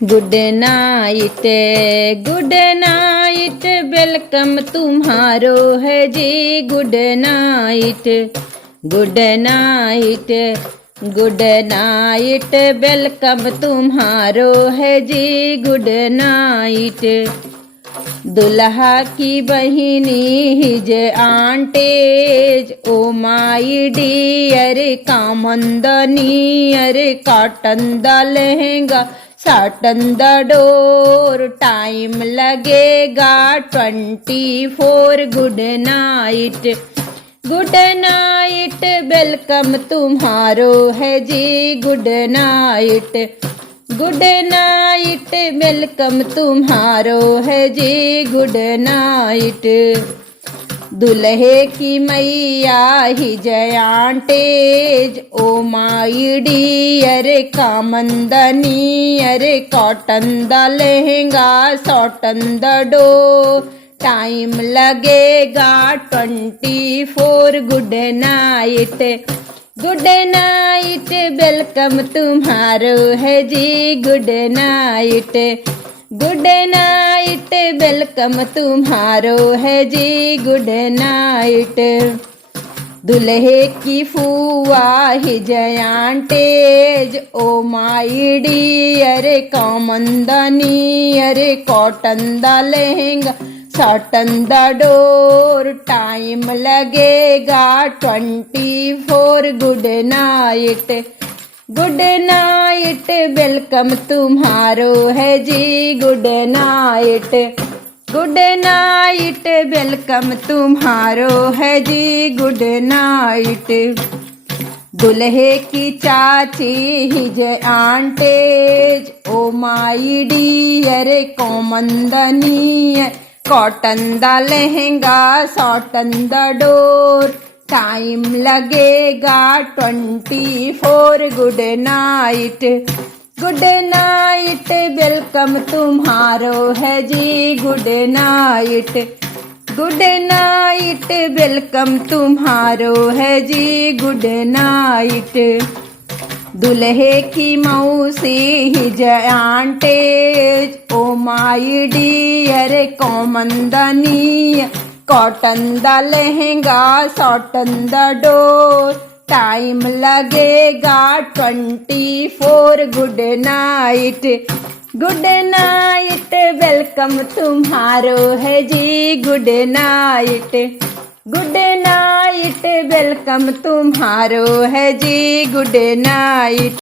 Good night, good night, welcome तुम्हारो है जी। Good night, good night, good night, welcome तुम्हारो है जी। Good night. दुल्हा की बहिनी हिज आंटेज, ओ माई डियर कामंदनियर, cotton the lehenga satin the door, time लगेगा 24। Good night, good night, welcome तुम्हारो है जी। Good night, good night, welcome तुम्हारो है जी। Good night. दुल्हे की मैया ही जयांटेज, ओ माई डियर कामंदनियर, cotton the lehenga satin the door, time लगेगा 24। Good night, good night, welcome तुम्हारो है जी। Good night, good night, welcome तुम्हारो है जी। Good night. दुल्हे की फुआ ही जयांटेज, ओ माई डियर कामंदनियर, cotton the lehenga satin the door, time लगेगा 24। Good night, good night, welcome तुम्हारो है जी। Good night, good night, welcome तुम्हारो है जी। Good night. दुल्हे की चाची हिज आंटेज, ओ माई डियर कोमंदनियर, cotton the lehenga satin the door, time लगेगा 24। Good night, good night, welcome तुम्हारो है जी। Good night, good night, welcome तुम्हारो है जी। Good night. दुल्हे की मौसी हिज आंटेज, ओ माई डियर कोमंदनियर, cotton the lehenga satin the door, time लगेगा 24। Good night, good night, welcome तुम्हारो है जी। Good night, good night, welcome तुम्हारो है जी। Good night.